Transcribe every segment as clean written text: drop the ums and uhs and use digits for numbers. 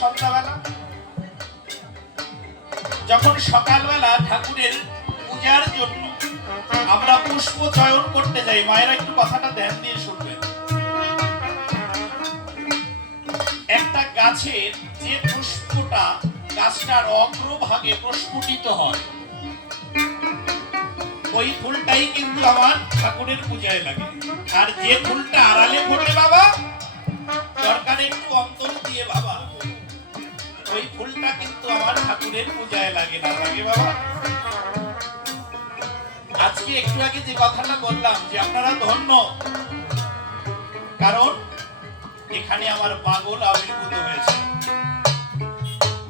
সন্ধ্যাবেলা? যখন সকালবেলা ঠাকুরের পূজার জন্য আমরা পুষ্প চয়ন করতে যাই, মায়েরা একটু কথাটা ধ্যান দিয়ে শুনবেন। একটা গাছের যে পুষ্পটা গাছটার অগ্রভাগে প্রস্ফুটিত হয়, ওই ফুলটাই কিন্তু আমার ঠাকুরের পূজায় লাগে। আর যে ফুলটা আড়ালে ফোটে বাবা, দরকার একটু অন্তর দিয়ে বাবা, ওই ফুলটা কিন্তু আমার ঠাকুরের পূজায় লাগে না। লাগে বাবা? আজকে একটু আগে যে কথাটা বললাম যে আপনারা ধন্য, কারণ এখানে আমার পাগল আবির্ভূত হয়েছে।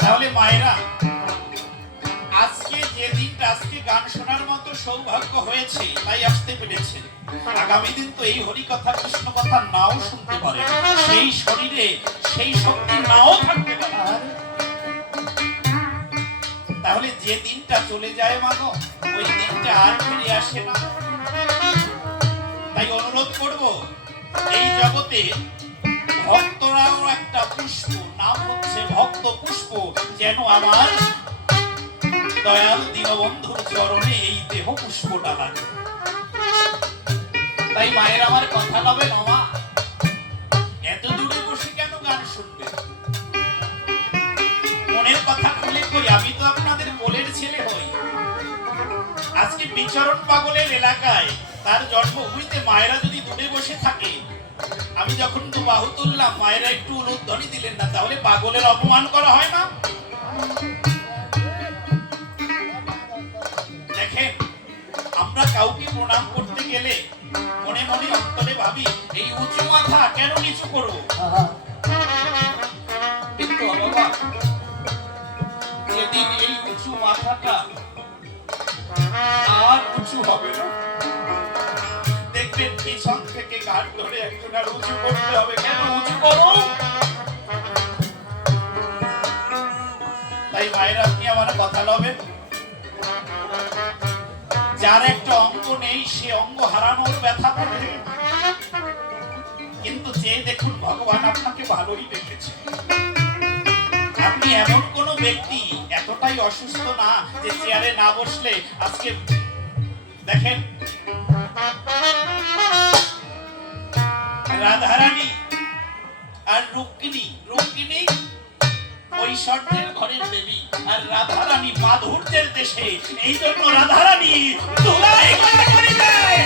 তাহলে মায়েরা, আজকে যে দিনটা, আজকে গান শোনার মতো সৌভাগ্য হয়েছে তাই আসতে পেরেছে। আগামী দিন তো এই হরি কথা কৃষ্ণ কথা নাও শুনতে পারে, সেই শরীরে সেই শক্তি নাও থাকতে পারে। তাহলে যে দিনটা চলে যায় মানো, ওই দিনটা আর ফিরে আসে না। তাই অনুরোধ করব, এই জগতে ভক্তরাও একটা পুষ্প, নাম হচ্ছে ভক্ত পুষ্প, যেন আমার দয়াল দীনবন্ধুর চরণে এই দেহ পুষ্পটা লাগে। তাই মায়ের আমার কথা লবে নমা, এত দূরে বসে কেন গান শুনবে? মনের কথা খুলে কই, আমি তো আপনাদের কোলের ছেলে হই। আজকে বিচরণ পাগলের এলাকায় তার জন্মভূমিতে মায়েরা যদি দূরে বসে থাকে, আমি যখন তো বাহু তুললাম, মায়েরা একটু উলুধ্বনি দিলেন না, তাহলে পাগলের অপমান করা হয় না? দেখেন, আমরা কাউকে প্রণাম করতে গেলে মনে মনে অন্তরে ভাবি, এই উঁচু মাথা কেন নিচু করবো? কিন্তু বাবা, যেদিন এই উঁচু মাথাটা আর উঁচু হবে না, দেখবেন পিছন থেকে ঘাট ধরে একজন আর উঁচু করতে হবে। কেন উঁচু করো? তাই মায়েরা, আপনি আমার কথা লবেন, যার একটা অঙ্গ নেই সে অঙ্গ হারানোর ব্যথা পাবে, কিন্তু যে দেখুন ভগবান আপনাকে ভালোই রেখেছে। আপনি এমন কোন ব্যক্তি এতটাই অসুস্থ না যে চেয়ারে না বসলে আজকে দেখেন রাধারানী আর রুক্মিণী, রুক্মিণী ঐশ্বর্যের ঘরের দেবী আর রাধারানী মাধুর্যের দেশে, এই জন্য রাধারানী ধুলাই করে দেয়।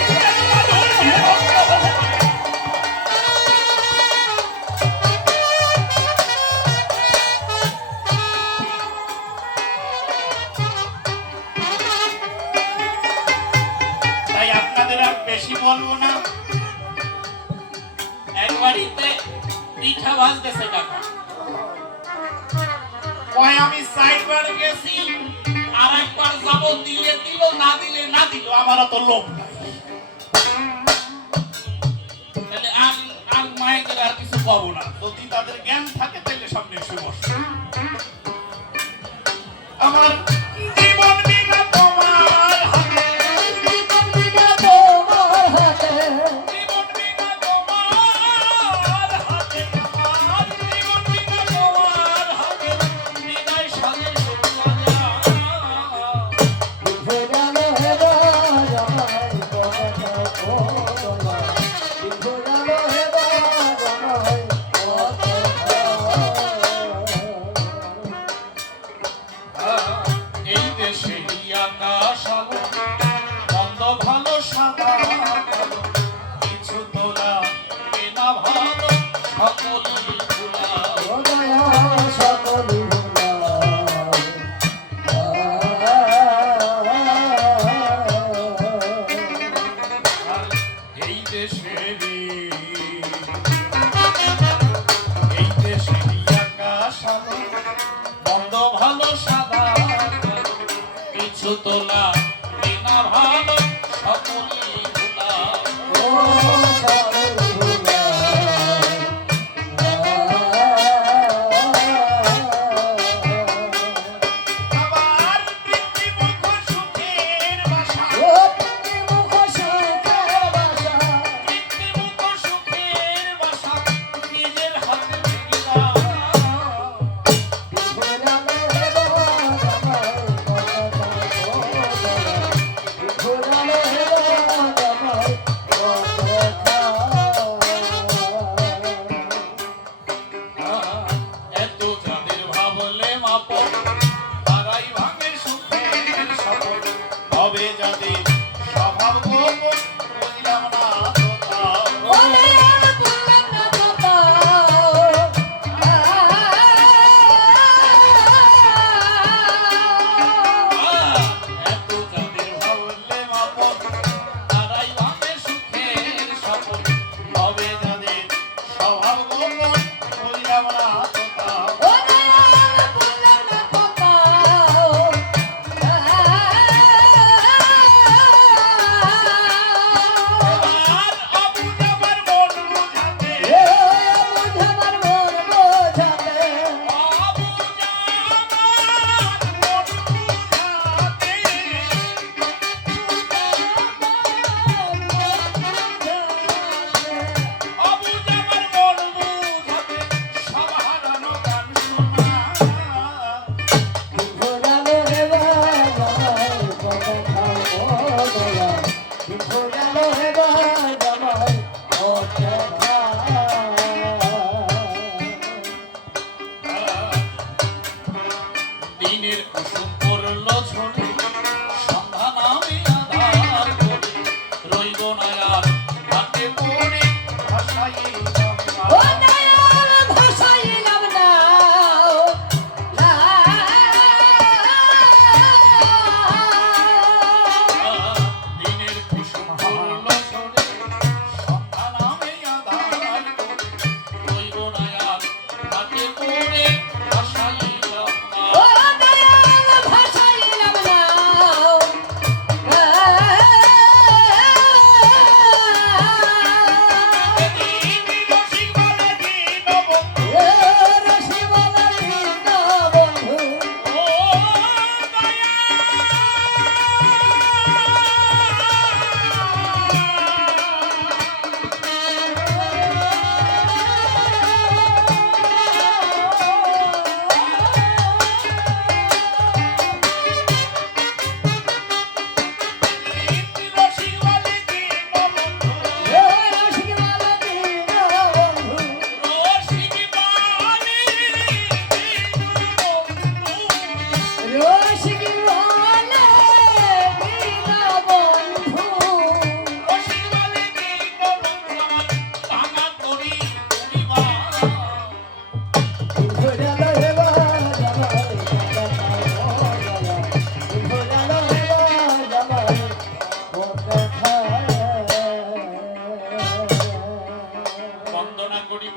তাই আপনাদের আর বেশি বলবো না, একবারিতে পিঠা ভাজতেছে কাকা, আমি সাইডবার গেছি, আর একবার যাব, দিলে দিল, না দিলে না দিল, আমার তো লোভ নাই। তাহলে আর মায়েদের আর কিছু পাবো না, যদি তাদের জ্ঞান থাকে তাহলে সামনে এসে বসে। আমার জীবন বিনা তোমার হাতে, জীবন বিনা তোমার হাতে, জীবন বিনা তোমার হাতে, আমার জীবন বিনা তোমার হাতে, হৃদয় সাজে সুরাজা। ভেজালো হেদা জামাই কথা বলা, ভেজালো হেদা জামাই কথা। এই দেশে আকাশ আলো, মন্দ ভালো সাদা কালো, কিছু তোলা না ভালো, সকলই ভুলা, সকলই ভুলা। এই দেশে আকাশ আলো, মন্দ ভালো সাদা কালো, কিছু তোলা না ভালো, সকলই ভুলা।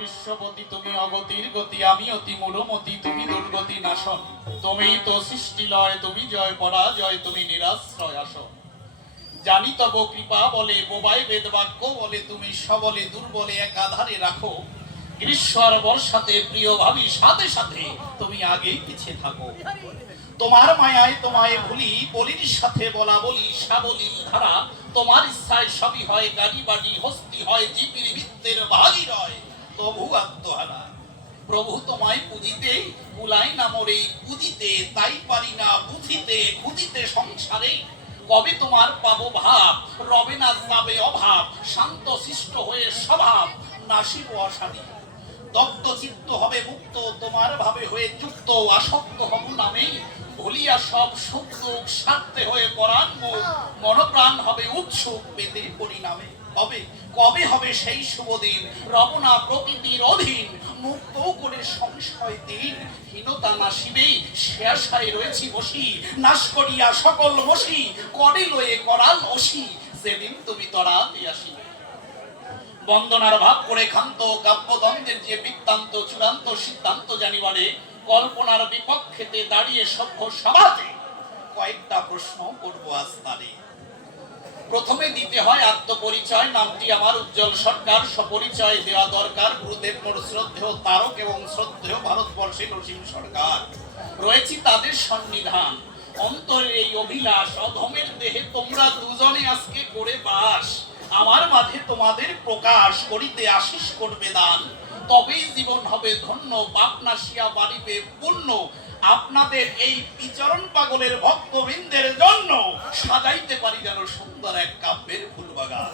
বিশ্বপতি, তুমি অগতির গতি, আমি অতি মূঢ়মতি, তুমি দুর্গতি নাশন। তুমি তো সৃষ্টি লয়, তুমি জয় পরাজয়, তুমি নিরাশ্রয় আসন। জানি তব কৃপা বলে, বোবায় বেদ বাক্য বলে, তুমি সবলে দুর্বলে এক আধারে রাখো। গ্রীষ্ম আর বর্ষাতে প্রিয় ভাবি, সাথে সাথে তুমি আগে পিছে থাকো। তোমার মায়ায় তোমায় ভুলি, বলির সাথে বলা বলি, সাবলীল ধারা। তোমার ইচ্ছায় সবই হয়, গাড়ি বাড়ি হস্তি হয়, জীবির বৃত্তের ভাগি রয়, তবু আত্মহারা। প্রভু তোমায় পুজিতে কুলাই না মোরে পুজিতে, তাই পারি না বুঝিতে খুঁজিতে সংসারে। কবে তোমার পাবো ভাব, রবে না যাবে অভাব, শান্ত শিষ্ট হয়ে স্বভাব নাসিব অশানী। দগ্ধ চিত্ত হবে মুক্ত, তোমার ভাবে হয়ে যুক্ত, আসক্ত হব নামেই। ভুলিয়া সব সুখ দুঃখ সারতে হয়ে পরাণ মুখ, মনপ্রাণ হবে উৎসুক পেতে পরিণামে। কবে কবে হবে সেই শুভ দিন, রবনা প্রকৃতির অধীন, মুক্ত করে সংশয় দিন। হীনতা নাশিবেই সে আশায় রয়েছি বসি, নাশ করিয়া সকল বসি, করে লয়ে করাল অসি, যেদিন তুমি তরাতে আসি। বন্দনার ভাব করে ক্ষান্ত, কাব্যদ্বন্দ্বের যে বৃত্তান্ত, চূড়ান্ত সিদ্ধান্ত জানিবারে, কল্পনার বিপক্ষেতে দাঁড়িয়ে সভ্য সমাজে কয়েকটা প্রশ্ন করব আজ তারে। প্রথমে দিতে হয় আত্মপরিচয়, নামটি আমার উজ্জ্বল সরকার, সপরিচয় দেওয়া দরকার। গুরুদেব মোর শ্রদ্ধেয় তারক এবং শ্রদ্ধেয় ভারতবর্ষের অসীম সরকার। রয়েছি তাদের সন্নিধান, অন্তরের এই অভিলাষ, অধমের দেহে তোমরা দুজনে আজকে করে বাস। আমার মাঝে তোমাদের প্রকাশ করিতে আশিস করবে দান, তবেই জীবন হবে ধন্য, পাপ নাশিয়া বাড়িবে পুণ্য। আপনাদের এই বিচরণ পাগলের ভক্তবৃন্দের জন্য সাজাইতে পারি যেন সুন্দর এক কাব্যের ফুলবাগান।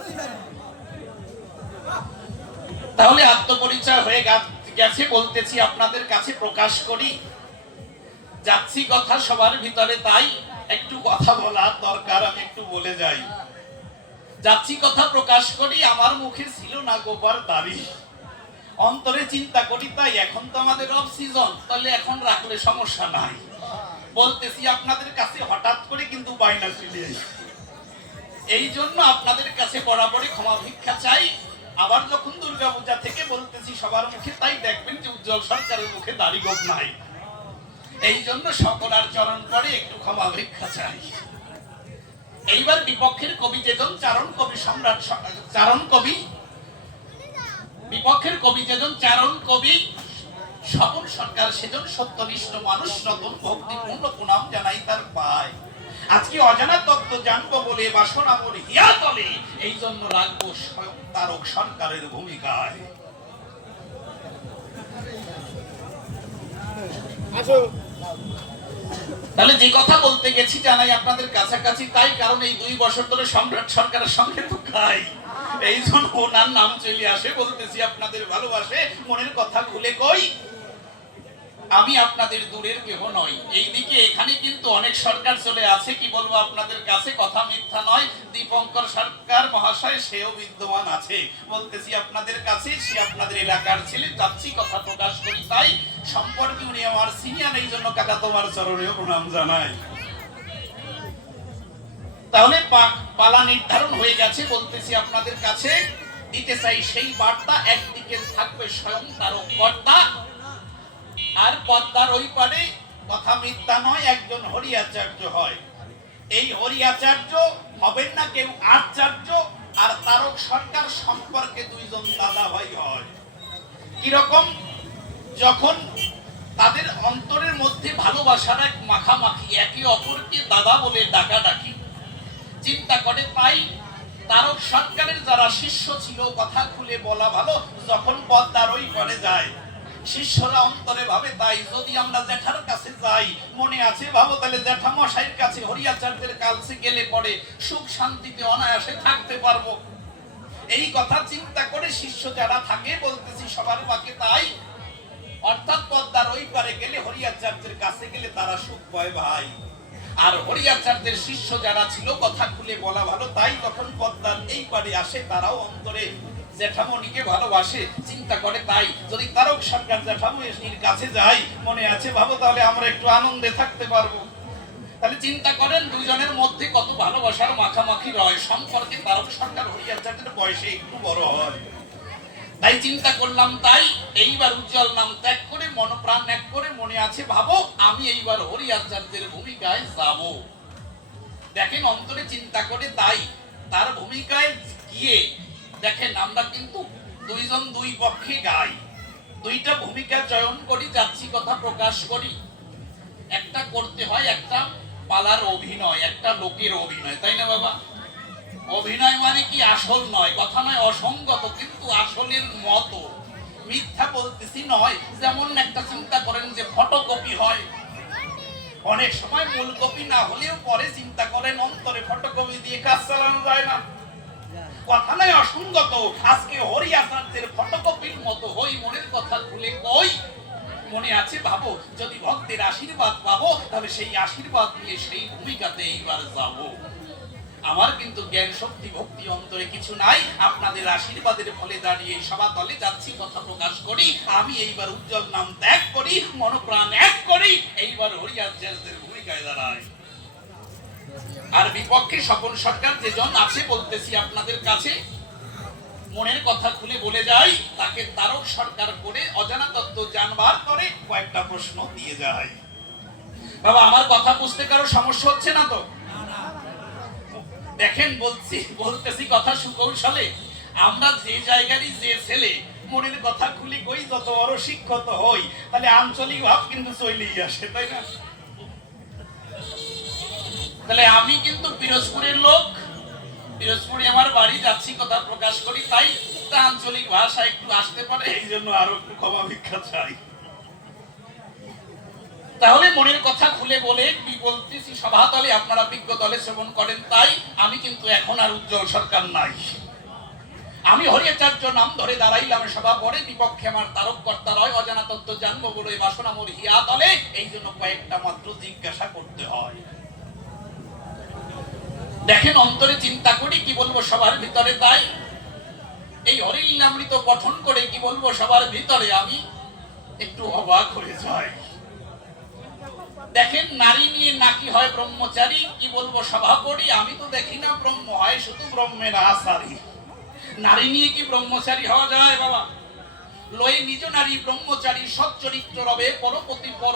তাহলে আত্মপরিচয় হয়ে গেছে, বলতেছি আপনাদের কাছে প্রকাশ করি। যাচ্ছি কথা সবার ভিতরে, তাই একটু কথা বলার দরকার, আমি একটু বলে যাই। যাচ্ছি কথা প্রকাশ করি, আমার মুখে ছিল না গোপার দাড়ি, অন্তরে চিন্তা করি তাই এখন তো আমাদের অফ সিজন, তাহলে এখন রাখলে সমস্যা নাই। বলতেছি আপনাদের কাছে হঠাৎ করে কিন্তু বাইনা চলে আসে, এই জন্য আপনাদের কাছে বরাবরই ক্ষমা ভিক্ষা চাই। আবার যখন দুর্গাপূজা থেকে বলতেছি সবার মুখে, তাই দেখবেন যে উজ্জ্বল সরকারের মুখে দাড়ি গোপ নাই, এই জন্য সকলার চরণ পরে একটু ক্ষমা ভিক্ষা চাই। এইবার বিপক্ষের কবি যেজন চারণ কবি সম্রাট, চারণ কবি বিপক্ষের কবি যেজন চারণ কবি স্বপন সরকার, সেজন সত্যনিষ্ঠ মানুষ, রতন ভক্তিপূর্ণ প্রণাম জানাই তার পায়। আজকে অজানা তত্ত্ব জানবো বলে বাসনা মোর হিয়া তলে, এই জন্য রাখবো স্বয়ং তারক সরকারের ভূমিকায়। তাহলে যে কথা বলতে গেছি জানাই আপনাদের কাছাকাছি, তাই কারণ এই 2 বছর ধরে সম্রাট সরকারের সঙ্গে তো খাই, এই জন্য ওনার নাম চলে আসে। বলতেছি আপনাদের ভালোবাসে, মনের কথা খুলে কই, আমি আপনাদের দূরের কেহ নই। এইদিকে এখানে কিন্তু অনেক সরকার চলে আছে, কি বলবো আপনাদের কাছে, কথা মিথ্যা নয়। দীপঙ্কর সরকার মহাশয় সেও বিদ্যমান আছে। বলতেছি আপনাদের কাছে, সে আপনাদের এলাকার ছেলে। যাচ্ছি কথা প্রকাশ করি, তাই সম্পর্কে উনি আমার সিনিয়র, এই জন্য কাকা তোমার চরণেও প্রণাম জানাই। তাহলে পালা নির্ধারণ হয়ে গেছে, বলতেছি আপনাদের কাছে দিতে চাই সেই বার্তা। একদিকে থাকবে স্বয়ং তারক কর্তা, আর পদ্মার ওই পারে কথা মিথ্যা নয়, একজন হরিয়াচার্য হয়। এই হরিয়াচার্য হবেন না কেউ আচার্য, আর তারক সরকার সম্পর্কে 2 জন দাদা ভাই হয়। কিরকম, যখন তাদের অন্তরের মধ্যে ভালোবাসার এক মাখামাখি, একে অপরকে দাদা বলে ডাকাডাকি চিন্তা করে, তাই তারক সরকারের যারা শিষ্য ছিল, কথা খুলে বলা ভালো, যখন পদ্মার ওই পারে যায় শিষ্যরা অন্তরে ভাবে, তাই যদি আমরা জ্যাঠার কাছে যাই, মনে আছে ভাবো, তাহলে জ্যাঠা মশাইয়ের কাছে হরিয়াচার্যের কাছে গেলে পরে সুখ শান্তিতে অনায়াসে থাকতে পারবো। এই কথা চিন্তা করে শিষ্য যারা থাকে, বলতেছি সবার বাকে, তাই অর্থাৎ পদ্মার ওই পারে গেলে, হরিয়াচার্যের কাছে গেলে তারা সুখ পায় ভাই। আর হরিয়াচার্যের শিষ্য যারা ছিল, কথা খুলে বলা ভালো, তাই যখন পদ্মার এই পারে আসে, তারাও অন্তরে জ্যাঠামণিকে ভালোবাসে, চিন্তা করে, তাই যদি তারক সরকার জ্যাঠামণির কাছে যাই, মনে আছে ভাবো, তাহলে আমরা একটু আনন্দে থাকতে পারবো। তাহলে চিন্তা করেন 2 জনের মধ্যে কত ভালোবাসার মাখামাখি রয়। সম্পর্কে তারক সরকার হরিয়াচার্যের বয়সে একটু বড় হয়, তাই চিন্তা করলাম, তাই উজ্জ্বল নাম ত্যাগ করে মনপ্রাণ এক করে মনে আছে ভাবো আমি এইবার হরি আচার্যের ভূমিকায় যাব। দেখেন অন্তরে চিন্তা করে তাই তার ভূমিকায় গিয়ে দেখেন আমরা কিন্তু দুইজন দুই পক্ষে গাই, দুইটা ভূমিকা চয়ন করি, যাচ্ছি কথা প্রকাশ করি। একটা করতে হয় একটা পালার অভিনয়, একটা লোকের অভিনয়, তাই না বাবা? অভিনয় মানে কি আসল নয়, কথা নয় অসঙ্গত, কিন্তু আসলের মতো মিথ্যা বলতেছি নয়। যেমন একটা চিন্তা করেন যে ফটোকপি হয়, অনেক সময় মূল কপি না হলেও পরে চিন্তা করেন অন্তরে ফটোকপি দিয়ে কাজ চালানো যায় না, কথা নয় অসঙ্গত। আজকে হরি আচার্যের ফটোকপির মতো হই, মনের কথা খুলে কই মনে আছে ভাবো, যদি ভক্তের আশীর্বাদ পাবো তাহলে সেই আশীর্বাদ নিয়ে সেই ভূমিকাতে এইবার যাব। আমার কিন্তু জ্ঞান শক্তি ভক্তি অন্তরে কিছু নাই, আপনাদের আশীর্বাদের ফলে দাঁড়িয়ে সভা তলে যাচ্ছি কথা প্রকাশ করি। আমি এইবার উজ্জ্বল নাম ত্যাগ করি, মনপ্রাণ এক করি, এইবার হরি আচার্যের ভূমিকায় দাঁড়াই। আর বিপক্ষে স্বপন সরকার যেজন আছে বলতেছি আপনাদের কাছে, মনের কথা খুলে বলে যাই, তাকে তারক সরকার করে অজানা তত্ত্ব জানবার করে কয়েকটা প্রশ্ন দিয়ে যায়। বাবা আমার কথা বুঝতে কারো সমস্যা হচ্ছে না তো? দেখেন বলতেছি কথা সুকৌশলে। আমরা যে জায়গারই যে ছেলে মনের কথা খুলে কই, যত বড় শিক্ষিত হই তাহলে আঞ্চলিক ভাব কিন্তু চলেই আসে, তাই না? তাহলে আমি কিন্তু পিরোজপুরের লোক, পিরোজপুরে আমার বাড়ি, যাচ্ছি কথা প্রকাশ করি, তাই আঞ্চলিক ভাষা একটু আসতে পারে, এই জন্য আরো একটু ক্ষমা ভিক্ষা চাই। তাহলে মনের কথা খুলে বলে কি বলতেছি সভাতলে আপনারা বিজ্ঞ দলে শ্রবণ করেন, তাই আমি কিন্তু এখন আর উজ্জ্বল সরকার নাই। আমি হরি আচার্য নাম ধরে দাঁড়াইলাম সভা পরে, বিপক্ষে আমার তারক কর্তা রয়, অজানা তত্ত্ব জানবো বলে বাসনা মোর হিয়া তলে, এই জন্য কয়েকটা মাত্র জিজ্ঞাসা করতে হয়। দেখেন অন্তরে চিন্তা করি কি বলবো সবার ভিতরে, তাই এই হরিলীলামৃত গঠন করে কি বলবো সবার ভিতরে আমি একটু অবাক হয়ে যাই। দেখেন নারী নিয়ে নাকি হয় ব্রহ্মচারী, কি বলবো সভা করি, আমি তো দেখি না ব্রহ্ম হয় শুধু ব্রহ্মের আচারী। নারী নিয়ে কি ব্রহ্মচারী হওয়া যায় বাবা? লয়ে নিজ নারী ব্রহ্মচারী সচ্চরিত্র রবে, পরপতি পর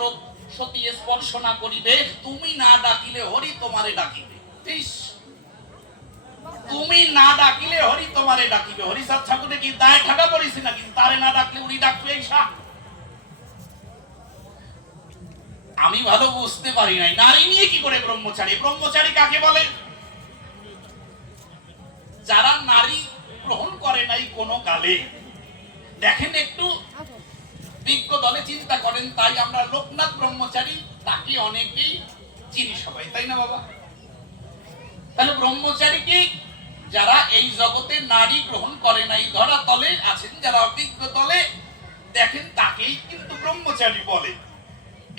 সতী স্পর্শ না করিবে, তুমি না ডাকিলে হরি তোমারে ডাকিবে। তুমি না ডাকিলে হরি তোমারে ডাকিবে। হরিচাঁদ ঠাকুরে কি দায় ঠাকা পড়েছি নাকি তারে না ডাকলে উনি ডাকবে? আমি ভালো বুঝতে পারি নাই নারী নিয়ে কি করে ব্রহ্মচারী। ব্রহ্মচারী কাকে বলে? যারা নারী গ্রহণ করে নাই কোনো কালে। দেখেন একটু বিজ্ঞ দলে চিন্তা করেন, তাই আমরা লোকনাথ ব্রহ্মচারী তাকে অনেকেই চিনি সবাই, তাই না বাবা? তাহলে ব্রহ্মচারী কি? যারা এই জগতে নারী গ্রহণ করে নাই, ধরা তলে আছেন যারা অভিজ্ঞ তলে, দেখেন তাকেই কিন্তু ব্রহ্মচারী বলে।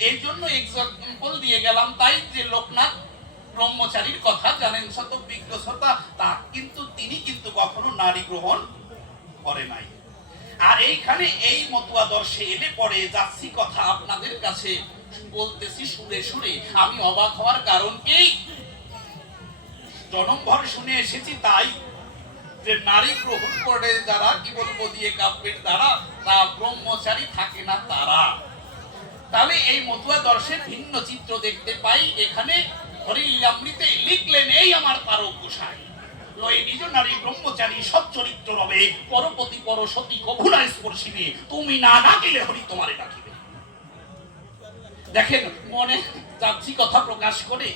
এই জন্য এক্সাম্পল দিয়ে গেলাম, তাই যে লোকনাথ ব্রহ্মচারীর কথা জানেন শত বিজ্ঞ শ্রোতা, তা কিন্তু তিনি কিন্তু কখনো নারী গ্রহণ করে নাই। আর এইখানে এই মতুয়াদর্শে এলে পরে যাচ্ছি কথা আপনাদের কাছে বলতেছি সুরে সুরে, আমি অবাক হওয়ার কারণ কি, জনমভর শুনে এসেছি তাই, যে নারী গ্রহণ করে যারা কি বলবো দিয়ে কাব্যের দ্বারা তা ব্রহ্মচারী থাকে না তারা। তাহলে এই মতুয়াদর্শের ভিন্ন চিত্র দেখতে পাই এখানে। হরিলীলামৃতে লিখলেন এই আমার তারক গোসাই, লয়ে নিজ নারী ব্রহ্মচারী সচ্চরিত্র রবে, পরপতি পর সতী কভুনা স্পর্শিবে, তুমি না ডাকিলে হরি তোমারে ডাকিবে। দেখেন মনে যাচ্ছি কথা প্রকাশ করে,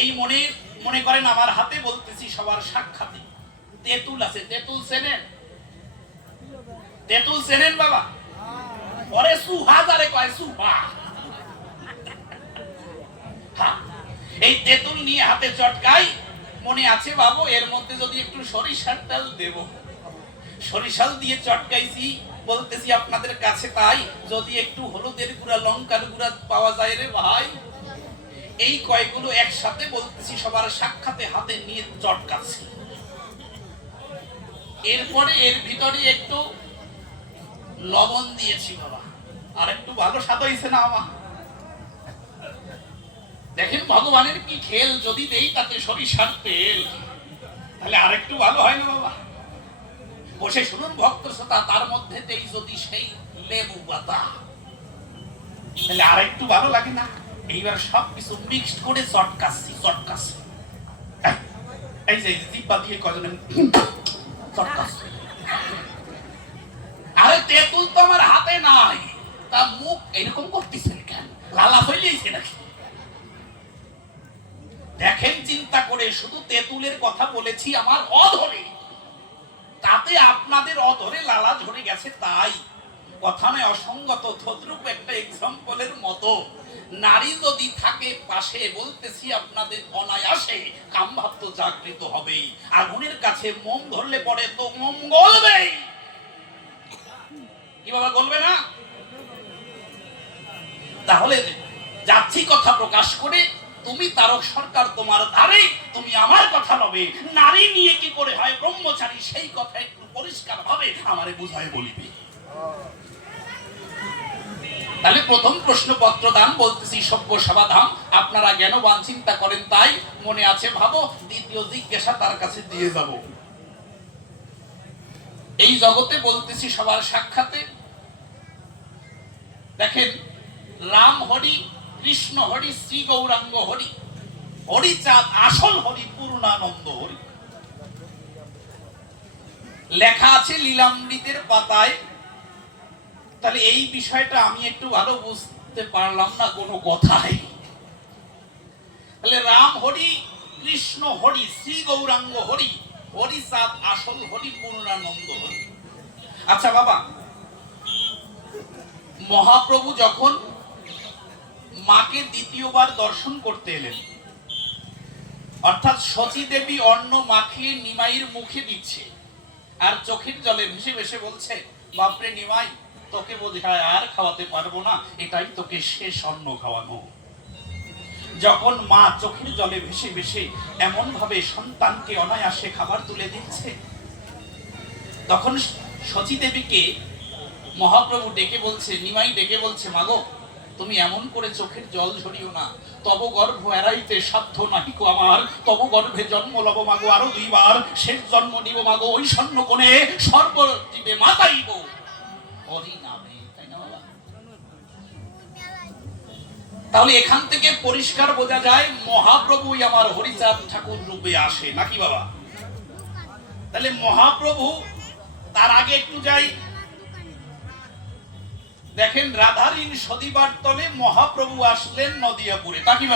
এই মনে করেন আমার হাতে বলতেছি সবার সাক্ষাতে তেঁতুল আছে। তেঁতুল চেনেন? তেঁতুল চেনেন বাবা? পরে সুহাজারে কয় সুহা। এই তেঁতুল নিয়ে হাতে চটকাই, মনে আছে বাবু এর মধ্যে যদি একটু সরিষার তেল দেব, সরিষাল দিয়ে চটকাইছি বলতেছি আপনাদের কাছে, তাই যদি একটু হলুদের গুঁড়া লঙ্কার গুঁড়া পাওয়া যায় রে ভাই, এই কয়গুলো একসাথে বলতেছি সবার সাক্ষাতে হাতে নিয়ে চটকাচ্ছি। এরপরে এর ভিতরে একটু লবণ দিয়েছি বাবা, আর একটু ভালো স্বাদ হয়েছে না আমার? দেখেন ভগবানের কি খেল, যদি দেই তাতে সরিষার তেল তাহলে আরেকটু ভালো হয় না বাবা? বসে শুনুন ভক্ত শ্রোতা, তার মধ্যে যদি সেই লেবু পাতা, তাহলে আর একটু ভালো লাগে না? এইবার সবকিছু মিক্সড করে চটকাচ্ছি চটকাচ্ছি, এই যে জিব্বা দিয়ে কজন চটকাচ্ছি। আরে তেঁতুল তো আমার হাতে নাই, তা মুখ এরকম করতেছেন কেন? লালা হইলেছে নাকি? দেখেন চিন্তা করে, শুধু তেঁতুলের কথা বলেছি আমার অধরে, তাতে আপনাদের অধরে লালা ঝরে গেছে। তাই কথা নয় অসঙ্গত, তদ্রূপ একটা এক্সাম্পলের মতো নারী যদি থাকে পাশে, বলতেছি আপনাদের অনায়াসে কামভাব তো জাগৃত হবেই। আগুনের কাছে মোম ধরলে পরে তো মোম গলবেই, কি বাবা গলবে না? তাহলে যাচ্ছি কথা প্রকাশ করে, তুমি তারক সরকার তোমার ধারে, তুমি আমার কথা লবে, নারী নিয়ে কি করে হয় ব্রহ্মচারী, সেই কথা একটু পরিষ্কার ভাবে আমারে বুঝায় বলিবে। তাহলে প্রথম প্রশ্নপত্র দান, বলতেছি সভ্য সমাধান, আপনারা জ্ঞানবান চিন্তা করেন তাই মনে আছে ভাবো, দ্বিতীয় জিজ্ঞাসা তার কাছে দিয়ে যাব। এই জগতে বলতেছি সবার সাক্ষাতে, দেখেন রাম হরি, কৃষ্ণ হরি, শ্রী গৌরাঙ্গ হরি, হরিচাঁদ আসল হরি, পূর্ণানন্দ হরি, লেখা আছে লীলামৃতের পাতায়। তাহলে এই বিষয়টা আমি একটু ভালো বুঝতে পারলাম না কোনো কথাই। তাহলে রাম হরি, কৃষ্ণ হরি, শ্রী গৌরাঙ্গ হরি, হরিচাঁদ আসল হরি, পূর্ণানন্দ হরি। আচ্ছা বাবা, মহাপ্রভু যখন মাকে দ্বিতীয়বার দর্শন করতে এলেন, অর্থাৎ সচী দেবী অন্ন মাখিয়ে নিমাইয়ের মুখে দিচ্ছে, আর চোখের জলে ভেসে ভেসে বলছে, বাপরে নিমাই, তোকে বোধহয় আর খাওয়াতে পারবো না, এটাই তোকে শেষ অন্ন খাওয়ানো। যখন মা চোখের জলে ভেসে ভেসে এমন ভাবে সন্তানকে অনায়াসে খাবার তুলে দিচ্ছে, তখন সচী দেবীকে মহাপ্রভু ডেকে বলছে, নিমাই ডেকে বলছে, মাগো তুমি এমন করে চোখের জল ঝরিও না, তব গর্ভ এড়াইতে সাধ্য নাহিকো আমার, তব গর্ভে জন্ম লব মাগো আরো দুইবার, শেষ জন্ম নিব মাগো ওই স্বর্ণ কোণে, সর্ব দিবে মাতাইব হরি নামে। তাই না বাবা? তাহলে এখান থেকে পরিষ্কার বোঝা যায় মহাপ্রভুই আমার হরিচাঁদ ঠাকুর রূপে আসে, নাকি বাবা? তাহলে মহাপ্রভু, তার আগে একটু যাই, দেখেন রাধারীণ সদিবার তলে মহাপ্রভু আসলেন নদিয়াপুরে, তা কি